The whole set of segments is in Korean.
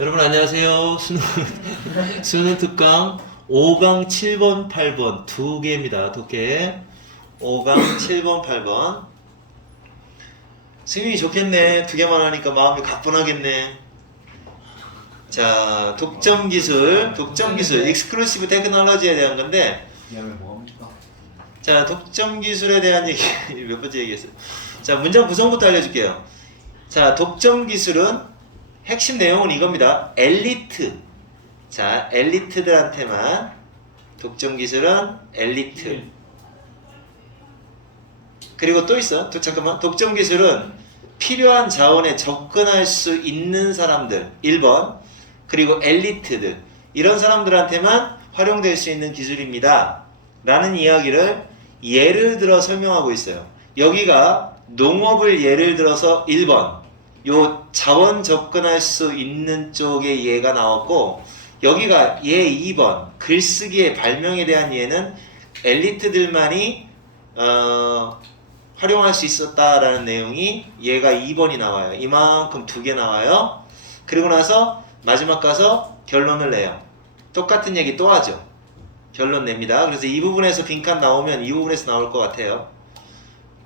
여러분 안녕하세요. 수능 특강 5강 7번 8번 두 개입니다. 두 개. 5강 7번 8번. 승윤이 좋겠네. 두 개만 하니까 마음이 가뿐하겠네. 자, 독점 기술, 익스클루시브 테크놀로지에 대한 건데, 자, 독점 기술에 대한 얘기 몇 번째 얘기했어요. 자, 문장 구성부터 알려줄게요. 자, 독점 기술은 핵심 내용은 이겁니다. 엘리트. 자, 엘리트들한테만. 독점 기술은 엘리트. 그리고 또 있어. 잠깐만. 독점 기술은 필요한 자원에 접근할 수 있는 사람들. 1번. 그리고 엘리트들. 이런 사람들한테만 활용될 수 있는 기술입니다. 라는 이야기를 예를 들어 설명하고 있어요. 여기가 농업을 예를 들어서 1번. 요 자원 접근할 수 있는 쪽에 예가 나왔고, 여기가 예 2번 글쓰기의 발명에 대한 예는 엘리트들만이 활용할 수 있었다라는 내용이 예가 2번이 나와요. 이만큼 두 개 나와요. 그리고 나서 마지막 가서 결론을 내요. 똑같은 얘기 또 하죠. 결론 냅니다. 그래서 이 부분에서 빈칸 나오면 이 부분에서 나올 것 같아요.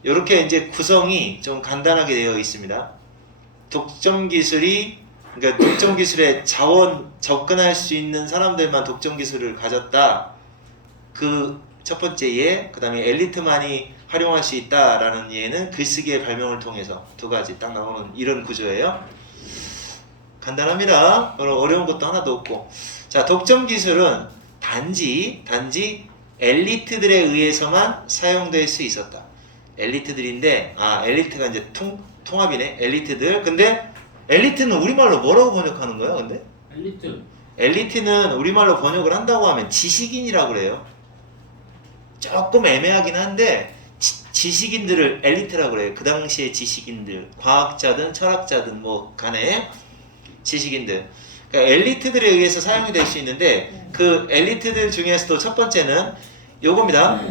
이렇게 이제 구성이 좀 간단하게 되어 있습니다. 독점 기술이, 그러니까 독점 기술에 자원 접근할 수 있는 사람들만 독점 기술을 가졌다. 그 첫 번째 예, 그 다음에 엘리트만이 활용할 수 있다라는 예는 글쓰기의 발명을 통해서 두 가지 딱 나오는 이런 구조예요. 간단합니다. 어려운 것도 하나도 없고. 자, 독점 기술은 단지 엘리트들에 의해서만 사용될 수 있었다. 엘리트들인데, 엘리트가 이제 통합이네. 엘리트들. 근데 엘리트는 우리말로 뭐라고 번역하는 거야? 근데 엘리트는 우리말로 번역을 한다고 하면 지식인이라고 그래요. 조금 애매하긴 한데 지식인들을 엘리트라고 그래요. 그 당시에 지식인들, 과학자든 철학자든 뭐 간에 지식인들. 그러니까 엘리트들에 의해서 사용이 될 수 있는데, 그 엘리트들 중에서도 첫 번째는 요겁니다.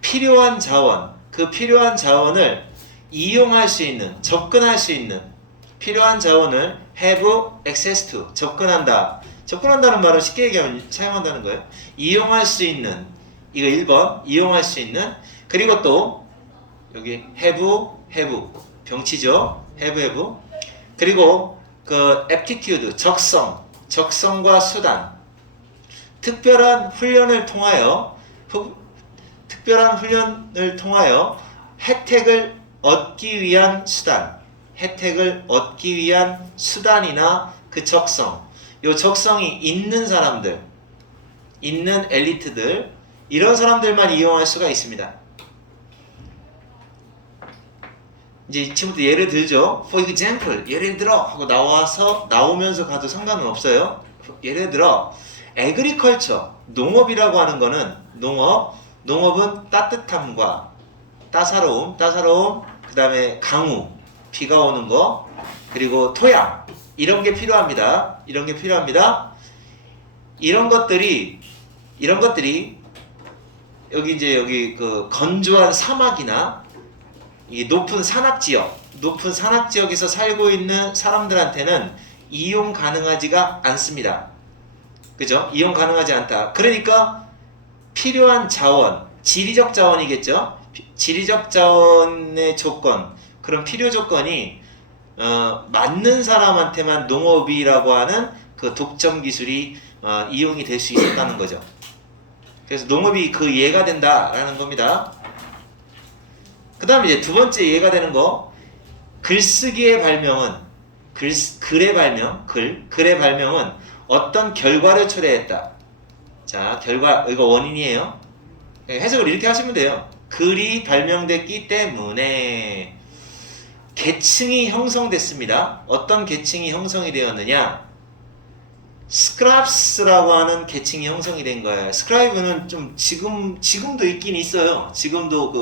필요한 자원. 그 필요한 자원을 이용할 수 있는, 접근할 수 있는, 필요한 자원을 have access to, 접근한다. 접근한다는 말은 쉽게 얘기하면 사용한다는 거예요. 이용할 수 있는, 이거 1번, 이용할 수 있는. 그리고 또 여기 have, 병치죠. have. 그리고 그 aptitude, 적성과 수단. 특별한 훈련을 통하여 혜택을 얻기 위한 수단이나 그 적성, 요 적성이 있는 사람들, 있는 엘리트들, 이런 사람들만 이용할 수가 있습니다. 이제 지금부터 예를 들죠. For example, 예를 들어 하고 나오면서 가도 상관은 없어요. 예를 들어 agriculture, 농업이라고 하는 거는 농업은 따뜻함과 따사로움, 그 다음에 강우, 비가 오는 거, 그리고 토양, 이런 게 필요합니다. 이런 것들이 여기 그 건조한 사막이나 이 높은 산악 지역에서 살고 있는 사람들한테는 이용 가능하지가 않습니다. 그죠? 이용 가능하지 않다. 그러니까 필요한 자원, 지리적 자원이겠죠? 지리적 자원의 조건, 그런 필요 조건이 맞는 사람한테만 농업이라고 하는 그 독점 기술이 이용이 될 수 있었다는 거죠. 그래서 농업이 그 예가 된다라는 겁니다. 그 다음에 이제 두 번째 예가 되는 거, 글쓰기의 발명은, 글의 발명은 어떤 결과를 초래했다. 자, 결과, 이거 원인이에요. 해석을 이렇게 하시면 돼요. 글이 발명됐기 때문에 계층이 형성됐습니다. 어떤 계층이 형성이 되었느냐? 스크랍스라고 하는 계층이 형성이 된 거예요. 스크라이브는 좀 지금도 있긴 있어요. 지금도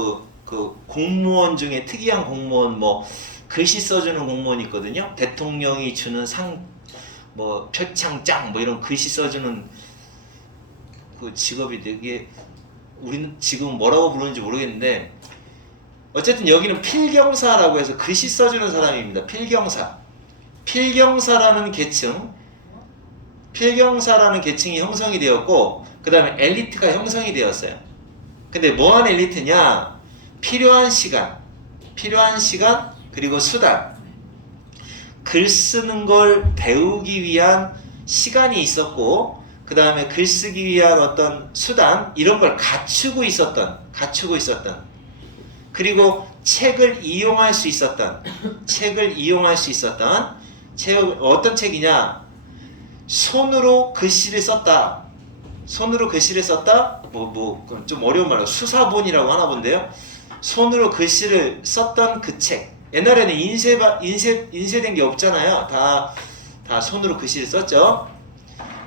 그 공무원 중에 특이한 공무원, 뭐 글씨 써주는 공무원이 있거든요. 대통령이 주는 상, 뭐 표창장, 뭐 이런 글씨 써주는 그 직업이 되게, 우리는 지금 뭐라고 부르는지 모르겠는데, 어쨌든 여기는 필경사라고 해서 글씨 써주는 사람입니다. 필경사라는 계층, 필경사라는 계층이 형성이 되었고 그 다음에 엘리트가 형성이 되었어요. 근데 뭐한 엘리트냐? 필요한 시간 그리고 수단, 글 쓰는 걸 배우기 위한 시간이 있었고 그 다음에 글 쓰기 위한 어떤 수단 이런 걸 갖추고 있었던 그리고 책을 이용할 수 있었던 어떤 책이냐? 손으로 글씨를 썼다. 좀 어려운 말로 수사본이라고 하나 본데요. 손으로 글씨를 썼던 그 책. 옛날에는 인쇄된 게 없잖아요. 다 손으로 글씨를 썼죠.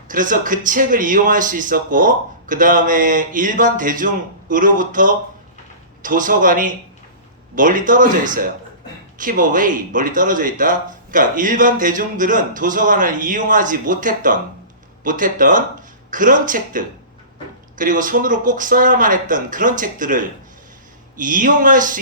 그래서 그 책을 이용할 수 있었고, 그 다음에 일반 대중으로부터 도서관이 멀리 떨어져 있어요. Keep away, 멀리 떨어져 있다. 그러니까 일반 대중들은 도서관을 이용하지 못했던 그런 책들, 그리고 손으로 꼭 써야만 했던 그런 책들을 이용할 수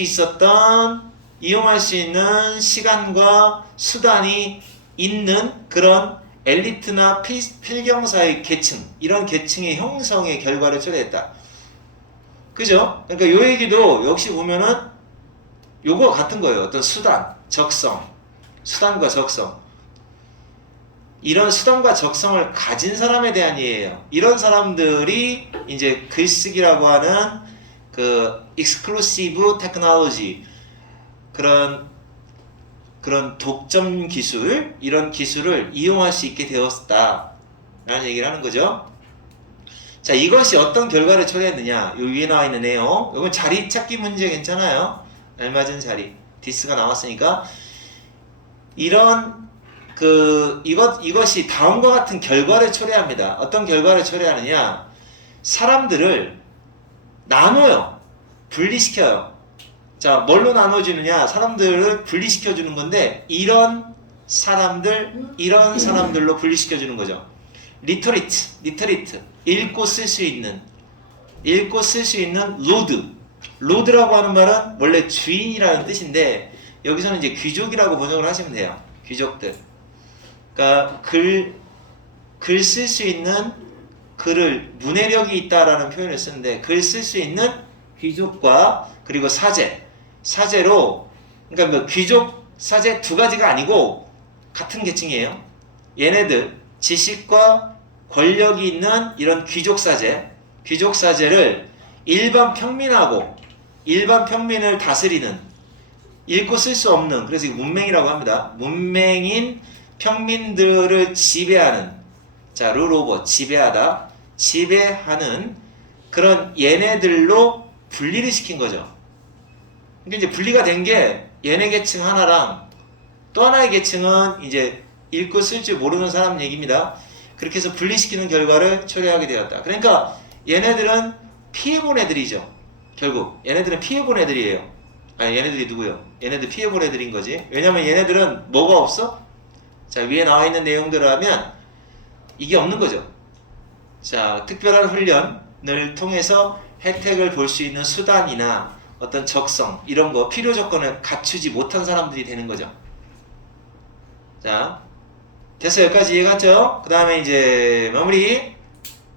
있는 시간과 수단이 있는 그런 엘리트나 필경사의 계층, 이런 계층의 형성의 결과를 초래했다. 그죠? 그러니까 요 얘기도 역시 보면은 요거 같은 거예요. 어떤 수단과 적성. 이런 수단과 적성을 가진 사람에 대한 예예요. 이런 사람들이 이제 글쓰기라고 하는 그 익스클루시브 테크놀로지, 그런 독점 기술, 이런 기술을 이용할 수 있게 되었다 라는 얘기를 하는 거죠. 자, 이것이 어떤 결과를 초래했느냐? 요 위에 나와 있는 내용. 이건 자리 찾기 문제 괜찮아요. 알맞은 자리. 디스가 나왔으니까. 이것이 다음과 같은 결과를 초래합니다. 어떤 결과를 초래하느냐? 사람들을 나눠요. 분리시켜요. 자, 뭘로 나눠주느냐? 사람들을 분리시켜주는 건데, 이런 사람들로 분리시켜주는 거죠. 리터리트. 읽고 쓸 수 있는 로드라고 하는 말은 원래 주인이라는 뜻인데, 여기서는 이제 귀족이라고 번역을 하시면 돼요. 귀족들. 그러니까 글 쓸 수 있는, 글을 문해력이 있다라는 표현을 쓰는데, 글 쓸 수 있는 귀족과 그리고 사제로, 그러니까 뭐 귀족, 사제 두 가지가 아니고 같은 계층이에요. 얘네들 지식과 권력이 있는 이런 귀족 사제를 일반 평민을 다스리는, 읽고 쓸 수 없는, 그래서 문맹이라고 합니다. 문맹인 평민들을 지배하는, 자, 룰 오버, 지배하는 그런 얘네들로 분리를 시킨 거죠. 그러니까 이제 분리가 된 게 얘네 계층 하나랑 또 하나의 계층은 이제 읽고 쓸 줄 모르는 사람 얘기입니다. 그렇게 해서 분리시키는 결과를 초래하게 되었다. 그러니까 얘네들은 피해본 애들이죠. 결국 얘네들은 피해본 애들이에요. 아니, 얘네들이 누구요? 얘네들 피해본 애들인 거지. 왜냐면 얘네들은 뭐가 없어? 자, 위에 나와 있는 내용들을 하면 이게 없는 거죠. 자, 특별한 훈련을 통해서 혜택을 볼 수 있는 수단이나 어떤 적성, 이런 거, 필요 조건을 갖추지 못한 사람들이 되는 거죠. 자, 됐어요. 여기까지 이해갔죠? 그 다음에 이제 마무리.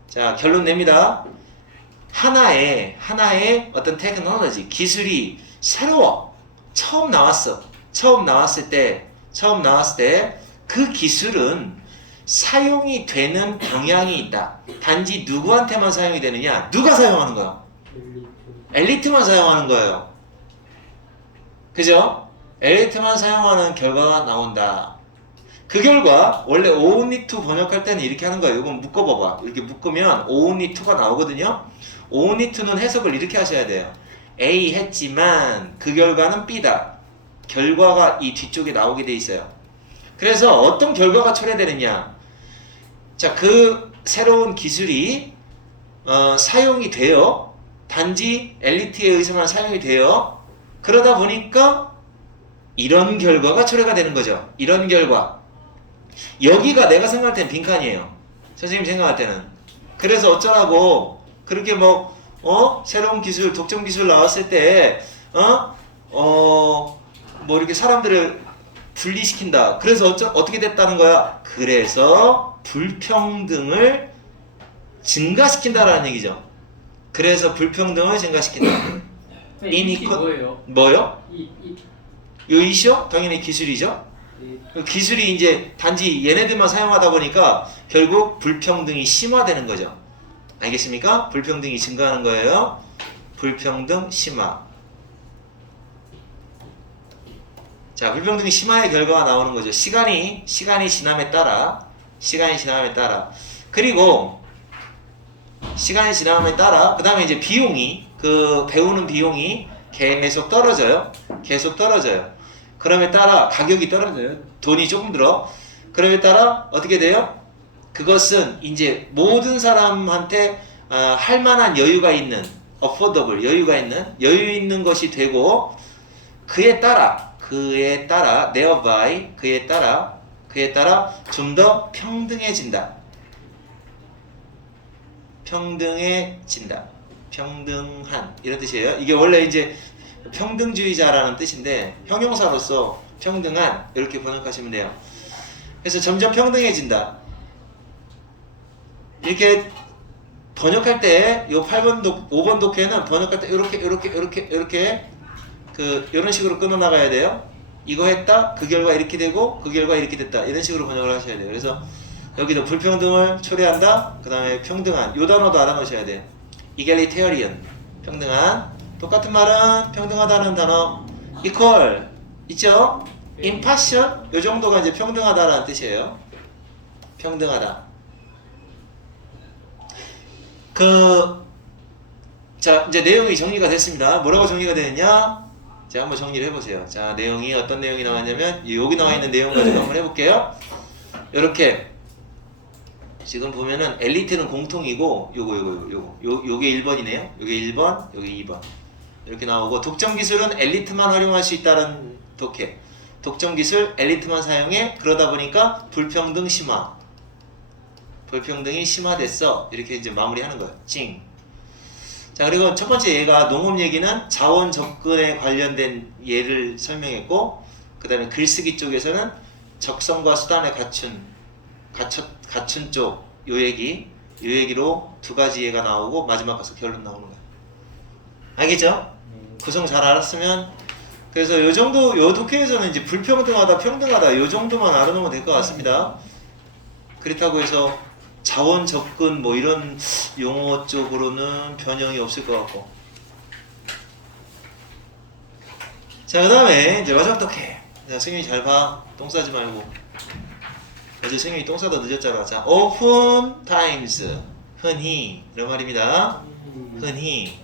자, 결론 냅니다. 하나의 어떤 테크놀로지, 기술이 새로워. 처음 나왔을 때 그 기술은 사용이 되는 방향이 있다. 단지 누구한테만 사용이 되느냐? 누가 사용하는 거야? 엘리트만 사용하는 거예요. 그죠? 엘리트만 사용하는 결과가 나온다. 그 결과 원래 only to 번역할 때는 이렇게 하는 거예요. 이건 묶어봐봐. 이렇게 묶으면 only to가 나오거든요. only to는 해석을 이렇게 하셔야 돼요. A 했지만 그 결과는 B다. 결과가 이 뒤쪽에 나오게 돼 있어요. 그래서 어떤 결과가 초래되느냐? 자, 그 새로운 기술이 사용이 돼요. 단지 엘리트에 의해서만 사용이 돼요. 그러다 보니까 이런 결과가 초래가 되는 거죠. 이런 결과. 여기가 내가 생각할 때는 빈칸이에요. 선생님 생각할 때는. 그래서 어쩌라고 그렇게 새로운 기술, 독점 기술 나왔을 때 뭐 이렇게 사람들을 분리시킨다. 그래서 어떻게 됐다는 거야? 그래서 불평등을 증가시킨다라는 얘기죠. 그래서 불평등을 증가시킨다. 뭐예요? 뭐요? 이 요 이슈요? 당연히 기술이죠. 기술이 이제 단지 얘네들만 사용하다 보니까 결국 불평등이 심화되는 거죠. 알겠습니까? 불평등이 증가하는 거예요. 불평등 심화. 자, 불평등이 심화의 결과가 나오는 거죠. 시간이 지남에 따라 그리고 시간이 지남에 따라 그 다음에 이제 비용이 그 배우는 비용이 계속 떨어져요. 그럼에 따라 가격이 떨어져요. 돈이 조금 들어. 그럼에 따라 어떻게 돼요? 그것은 이제 모든 사람한테 할 만한 여유가 있는 affordable 여유 있는 것이 되고 그에 따라 thereby 그에 따라 좀 더 평등해진다. 평등한 이런 뜻이에요. 이게 원래 이제 평등주의자라는 뜻인데 형용사로서 평등한 이렇게 번역하시면 돼요. 그래서 점점 평등해진다. 이렇게 번역할 때 요 5번 독해는 번역할 때 이렇게 이런 식으로 끊어 나가야 돼요. 이거 했다. 그 결과 이렇게 되고 그 결과 이렇게 됐다. 이런 식으로 번역을 하셔야 돼요. 그래서 여기도 불평등을 초래한다. 그 다음에 평등한 요 단어도 알아놓으셔야 돼요. egalitarian 평등한. 똑같은 말은 평등하다는 단어 equal 있죠? impartial 요 정도가 이제 평등하다라는 뜻이에요. 평등하다. 자, 이제 내용이 정리가 됐습니다. 뭐라고 정리가 되느냐? 자, 한번 정리를 해보세요. 자, 내용이 어떤 내용이 나왔냐면 여기 나와 있는 내용 가지고 한번 해볼게요. 이렇게 지금 보면은 엘리트는 공통이고 요게 1번이네요. 요게 1번, 요게 2번 이렇게 나오고 독점 기술은 엘리트만 활용할 수 있다는 독해. 독점 기술 엘리트만 사용해. 그러다 보니까 불평등이 심화됐어. 이렇게 이제 마무리하는 거예요. 찡. 자, 그리고 첫 번째 예가 농업 얘기는 자원 접근에 관련된 예를 설명했고, 그 다음에 글쓰기 쪽에서는 적성과 수단에 갖춘 쪽 요 얘기로 두 가지 예가 나오고 마지막 가서 결론 나오는 거예요. 알겠죠? 구성 잘 알았으면 그래서 요 정도 요 독해에서는 이제 불평등하다 평등하다 요 정도만 알아놓으면 될 것 같습니다. 그렇다고 해서 자원 접근 뭐 이런 용어 쪽으로는 변형이 없을 것 같고. 자, 그 다음에 이제 마지막 독해. 자, 승윤이 잘 봐. 똥 싸지 말고. 어제 승윤이 똥 싸다 늦었잖아. 자, often times 흔히 이런 말입니다. 흔히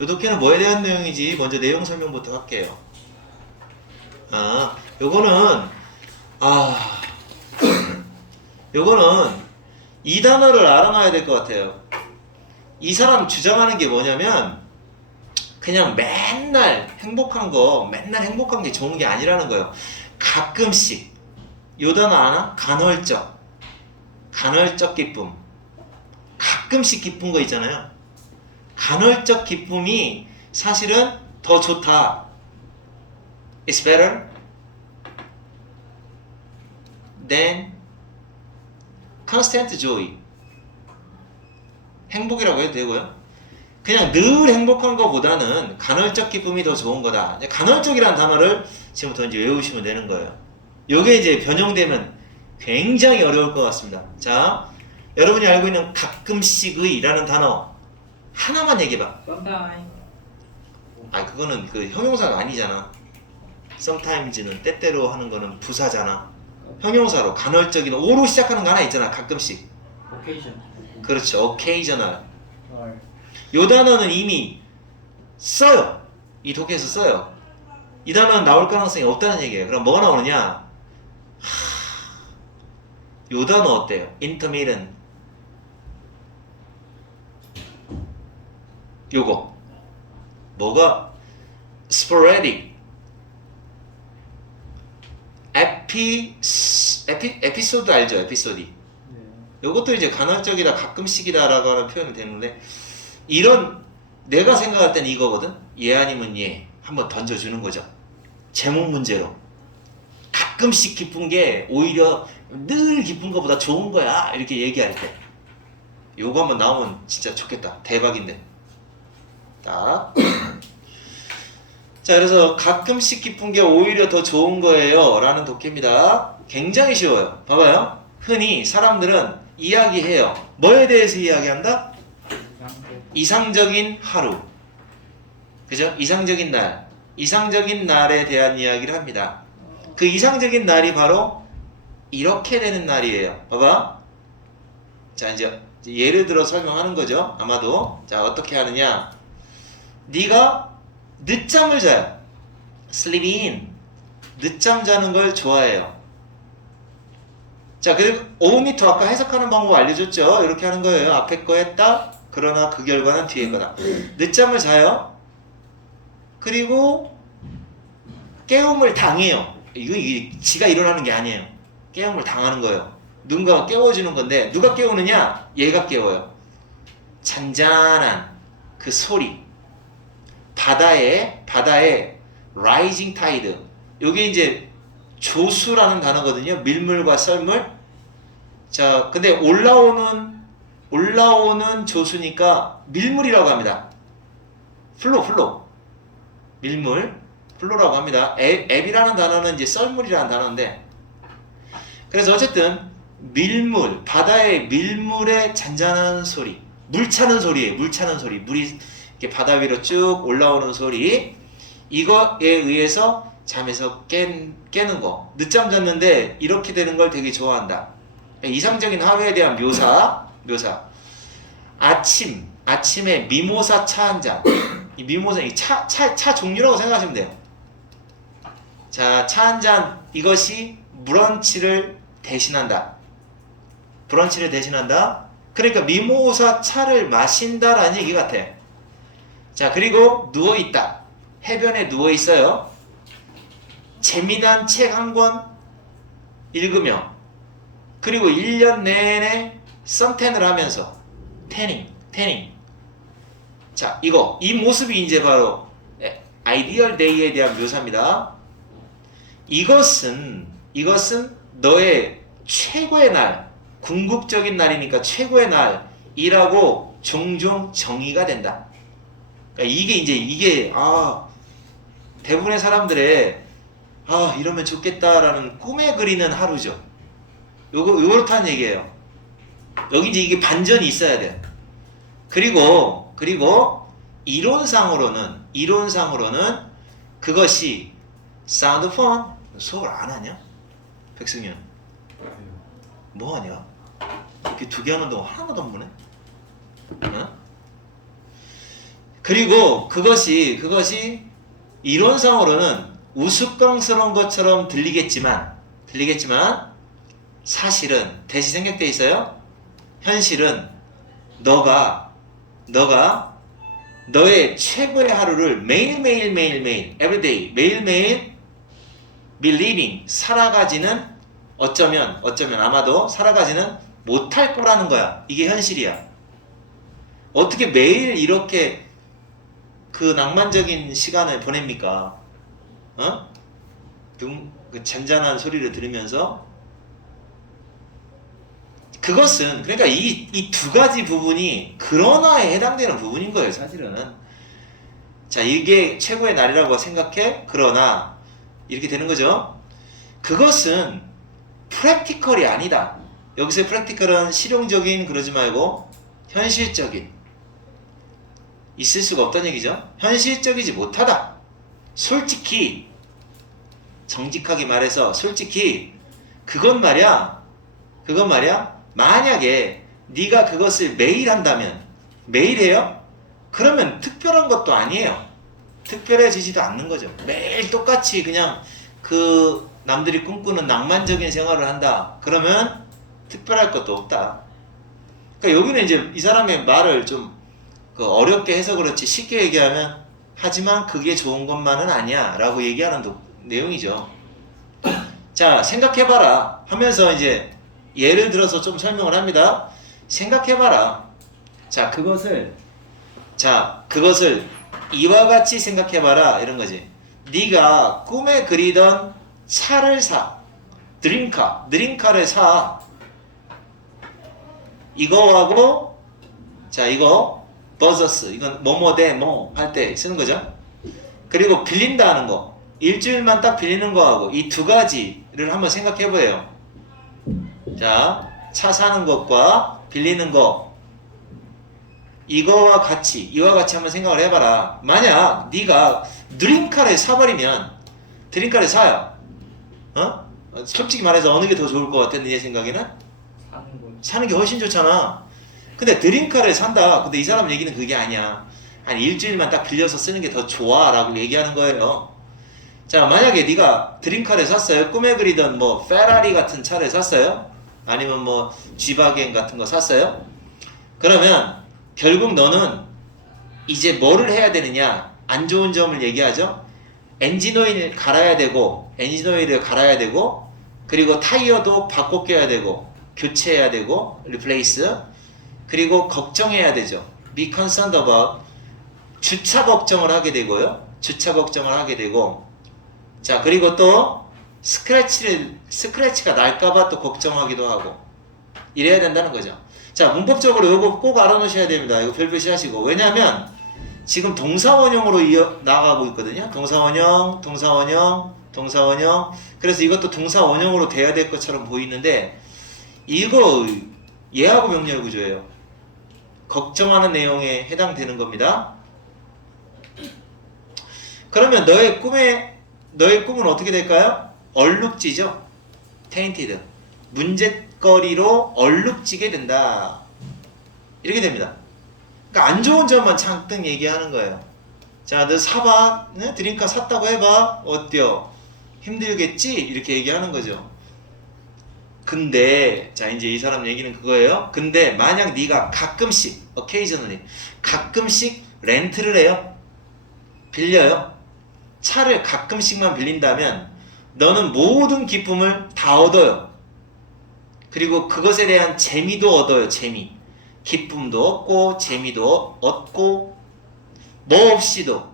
요 독해는 뭐에 대한 내용이지? 먼저 내용 설명부터 할게요. 요거는 이 단어를 알아놔야 될 것 같아요. 이 사람 주장하는 게 뭐냐면 그냥 맨날 행복한 게 좋은 게 아니라는 거예요. 가끔씩 요 단어 아나? 간헐적 기쁨. 가끔씩 기쁜 거 있잖아요. 간헐적 기쁨이 사실은 더 좋다. It's better than constant joy. 행복이라고 해도 되고요. 그냥 늘 행복한 것보다는 간헐적 기쁨이 더 좋은 거다. 간헐적이라는 단어를 지금부터 이제 외우시면 되는 거예요. 요게 이제 변형되면 굉장히 어려울 것 같습니다. 자, 여러분이 알고 있는 가끔씩의 라는 단어 하나만 얘기해봐. sometimes. 그거는 그 형용사가 아니잖아. sometimes는 때때로 하는 거는 부사잖아. 형용사로 간헐적인 오로 시작하는 거 하나 있잖아. 가끔씩. occasion. 그렇죠. occasional. 요 단어는 이미 써요. 이 독해에서 써요. 이 단어는 나올 가능성이 없다는 얘기예요. 그럼 뭐가 나오느냐? 요 단어 어때요? intermittent. 요거 뭐가? sporadic. 에피소드 알죠? 에피소디. 요것도 이제 간헐적이다 가끔씩이다라고 하는 표현이 되는데 이런 내가 생각할 때는 이거거든. 예 아니면 예 한번 던져주는 거죠. 제목 문제로 가끔씩 기쁜 게 오히려 늘 기쁜 것보다 좋은 거야. 이렇게 얘기할 때. 요거 한번 나오면 진짜 좋겠다. 대박인데. 딱. 자, 그래서 가끔씩 기쁜 게 오히려 더 좋은 거예요. 라는 독해입니다. 굉장히 쉬워요. 봐봐요. 흔히 사람들은 이야기해요. 뭐에 대해서 이야기한다? 이상적인 하루. 그죠? 이상적인 날. 이상적인 날에 대한 이야기를 합니다. 그 이상적인 날이 바로 이렇게 되는 날이에요. 봐봐. 자, 이제 예를 들어 설명하는 거죠. 아마도. 자, 어떻게 하느냐. 네가 늦잠을 자요. sleep in. 늦잠 자는 걸 좋아해요. 자, 그리고 오미터 아까 해석하는 방법 알려줬죠. 이렇게 하는 거예요. 앞에 거 했다. 그러나 그 결과는 뒤에 거다. 늦잠을 자요. 그리고 깨움을 당해요. 이게 지가 일어나는 게 아니에요. 깨움을 당하는 거예요. 누군가가 깨워주는 건데 누가 깨우느냐? 얘가 깨워요. 잔잔한 그 소리. 바다의 rising tide. 요게 이제 조수라는 단어거든요. 밀물과 썰물. 자, 근데 올라오는 조수니까 밀물이라고 합니다. 플로. 밀물, 플로라고 합니다. 앱이라는 단어는 이제 썰물이라는 단어인데, 그래서 어쨌든 밀물, 바다의 밀물의 잔잔한 소리, 물 차는 소리예요. 물 차는 소리, 물이 이렇게 바다 위로 쭉 올라오는 소리, 이거에 의해서 잠에서 깨는 거. 늦잠 잤는데 이렇게 되는 걸 되게 좋아한다. 이상적인 하루에 대한 묘사. 아침에 미모사 차 한 잔. 이 미모사, 이 차 종류라고 생각하시면 돼요. 자, 차 한 잔, 이것이 브런치를 대신한다. 그러니까 미모사 차를 마신다라는 얘기 같아. 자, 그리고 누워있다. 해변에 누워있어요. 재미난 책 한 권 읽으며, 그리고 1년 내내 선탠을 하면서 태닝. 자, 이 모습이 이제 바로 아이디얼 데이에 대한 묘사입니다. 이것은 너의 최고의 날, 궁극적인 날이니까 최고의 날이라고 종종 정의가 된다. 그러니까 이게 대부분의 사람들의 이러면 좋겠다라는 꿈에 그리는 하루죠. 요렇다는 얘기예요. 여기 이제 이게 반전이 있어야 돼요. 그리고 이론상으로는 그것이 사운드 폰. 수업을 안 하냐? 백승현 뭐 하냐? 이렇게 두 개 하는 동안 하나도 안 보네? 어? 그리고 그것이 이론상으로는 우스꽝스러운 것처럼 들리겠지만 사실은 대시 생략돼 있어요. 현실은 너가 너의 최고의 하루를 매일매일 everyday 매일매일 believing 살아가지는 어쩌면 아마도 살아가지는 못할 거라는 거야. 이게 현실이야. 어떻게 매일 이렇게 그 낭만적인 시간을 보냅니까? 그 잔잔한 소리를 들으면서. 그것은 그러니까 이 두 가지 부분이 그러나에 해당되는 부분인 거예요. 사실은. 자, 이게 최고의 날이라고 생각해. 그러나 이렇게 되는 거죠. 그것은 프랙티컬이 아니다. 여기서의 프랙티컬은 실용적인 그러지 말고 현실적인. 있을 수가 없다는 얘기죠. 현실적이지 못하다. 솔직히 정직하게 말해서 솔직히 그건 말이야. 만약에 네가 그것을 매일 한다면, 매일 해요? 그러면 특별한 것도 아니에요. 특별해지지도 않는 거죠. 매일 똑같이 그냥 그 남들이 꿈꾸는 낭만적인 생활을 한다. 그러면 특별할 것도 없다. 그러니까 여기는 이제 이 사람의 말을 좀 어렵게 해서 그렇지 쉽게 얘기하면 하지만 그게 좋은 것만은 아니야 라고 얘기하는 내용이죠. 자, 생각해봐라 하면서 이제 예를 들어서 좀 설명을 합니다. 생각해봐라. 자, 그것을 이와 같이 생각해봐라 이런 거지. 네가 꿈에 그리던 차를 사. 드림카를 사. 이거하고 자 이거 버저스 이건 뭐뭐 대 뭐 할 때 쓰는 거죠. 그리고 빌린다는 거 일주일만 딱 빌리는 거하고 이 두 가지를 한번 생각해 보세요. 자, 차 사는 것과 빌리는 거 이와 같이 한번 생각을 해봐라. 만약 네가 드림카를 사버리면 드림카를 사요. 솔직히 말해서 어느 게 더 좋을 것 같아? 네 생각에는? 사는 거. 사는 게 훨씬 좋잖아. 근데 드림카를 산다. 근데 이 사람 얘기는 그게 아니야. 한 일주일만 딱 빌려서 쓰는 게 더 좋아 라고 얘기하는 거예요. 자, 만약에 네가 드림카를 샀어요. 꿈에 그리던 뭐 페라리 같은 차를 샀어요. 아니면 뭐 G바겐 같은 거 샀어요. 그러면 결국 너는 이제 뭐를 해야 되느냐? 안 좋은 점을 얘기하죠. 엔진 오일을 갈아야 되고 그리고 타이어도 바꿔 껴야 되고 교체해야 되고 리플레이스 그리고 걱정해야 되죠. be concerned about 주차 걱정을 하게 되고요. 자, 그리고 또 스크래치가 날까봐 또 걱정하기도 하고 이래야 된다는 거죠. 자, 문법적으로 이거 꼭 알아놓으셔야 됩니다. 이거 별표시 하시고. 왜냐하면 지금 동사원형으로 나가고 있거든요. 동사원형. 그래서 이것도 동사원형으로 돼야 될 것처럼 보이는데 이거 예하고 명령 구조예요. 걱정하는 내용에 해당되는 겁니다. 그러면 너의 꿈은 어떻게 될까요? 얼룩지죠. tainted. 문제거리로 얼룩지게 된다. 이렇게 됩니다. 그러니까 안 좋은 점만 잔뜩 얘기하는 거예요. 자, 너 사봐. 네? 드림카 샀다고 해봐. 어때요? 힘들겠지? 이렇게 얘기하는 거죠. 근데 자 이제 이 사람 얘기는 그거예요. 근데 만약 네가 가끔씩 occasionally 가끔씩 렌트를 해요. 빌려요. 차를 가끔씩만 빌린다면 너는 모든 기쁨을 다 얻어요. 그리고 그것에 대한 재미도 얻어요. 재미. 기쁨도 얻고 재미도 얻고 뭐 없이도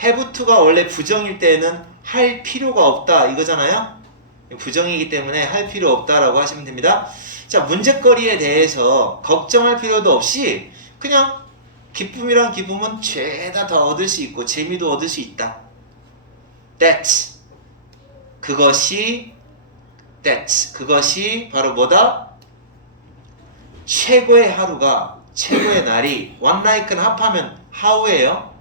have to가 원래 부정일 때는 할 필요가 없다 이거잖아요. 부정이기 때문에 할 필요 없다라고 하시면 됩니다. 자, 문제거리에 대해서 걱정할 필요도 없이 그냥 기쁨이란 기쁨은 죄다 다 얻을 수 있고 재미도 얻을 수 있다. 그것이 바로 뭐다? 최고의 하루가 최고의 날이 one like는 합하면 how예요.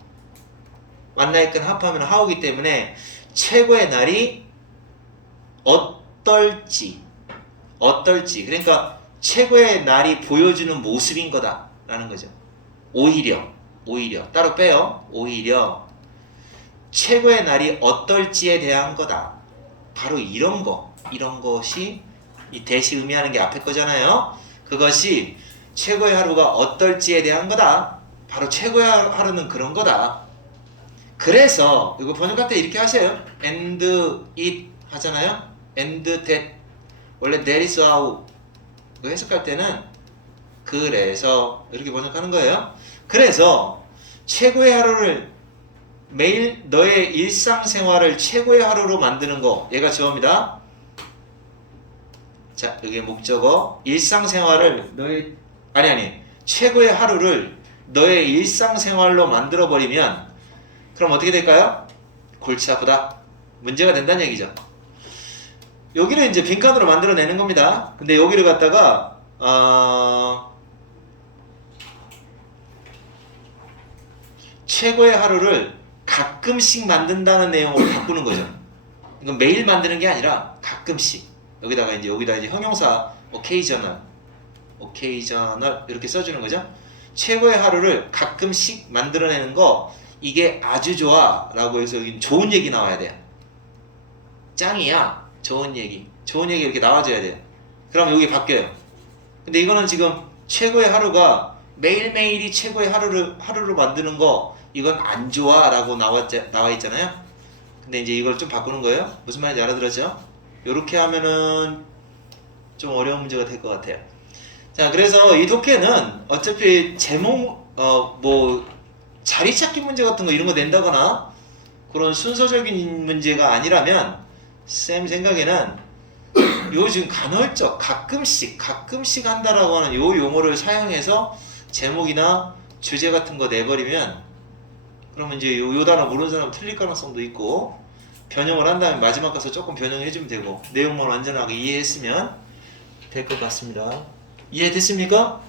one like는 합하면 how이기 때문에 최고의 날이 어떨지 그러니까 최고의 날이 보여주는 모습인 거다라는 거죠. 오히려 따로 빼요. 오히려 최고의 날이 어떨지에 대한 거다. 바로 이런 것이 이 대시 의미하는 게 앞에 거잖아요. 그것이 최고의 하루가 어떨지에 대한 거다. 바로 최고의 하루는 그런 거다. 그래서 이거 번역할 때 이렇게 하세요. and it 하잖아요. and that 원래 that is how 이거 해석할 때는 그래서 이렇게 번역하는 거예요. 그래서 최고의 하루를 매일 너의 일상생활을 최고의 하루로 만드는 거 얘가 주어입니다. 자, 여기 목적어 일상생활을 너의 최고의 하루를 너의 일상생활로 만들어 버리면 그럼 어떻게 될까요? 골치 아프다. 문제가 된다는 얘기죠. 여기를 이제 빈칸으로 만들어내는 겁니다. 근데 여기를 갖다가 최고의 하루를 가끔씩 만든다는 내용으로 바꾸는 거죠. 이건 매일 만드는 게 아니라 가끔씩. 여기다가 이제 형용사 occasional 이렇게 써주는 거죠. 최고의 하루를 가끔씩 만들어내는 거 이게 아주 좋아 라고 해서 여기 좋은 얘기 나와야 돼요. 짱이야. 좋은 얘기 이렇게 나와줘야 돼요. 그럼 여기 바뀌어요. 근데 이거는 지금 최고의 하루가 매일매일이 최고의 하루로 만드는 거 이건 안 좋아 라고 나와 있잖아요. 근데 이제 이걸 좀 바꾸는 거예요. 무슨 말인지 알아들었죠? 요렇게 하면은 좀 어려운 문제가 될 것 같아요. 자, 그래서 이 독해는 어차피 제목 자리 찾기 문제 같은 거 이런 거 낸다거나 그런 순서적인 문제가 아니라면 쌤 생각에는 요 지금 간헐적 가끔씩 한다라고 하는 요 용어를 사용해서 제목이나 주제 같은 거 내버리면 그러면 이제 요 단어 모르는 사람은 틀릴 가능성도 있고 변형을 한 다음에 마지막 가서 조금 변형해주면 되고 내용만 완전하게 이해했으면 될 것 같습니다. 이해됐습니까?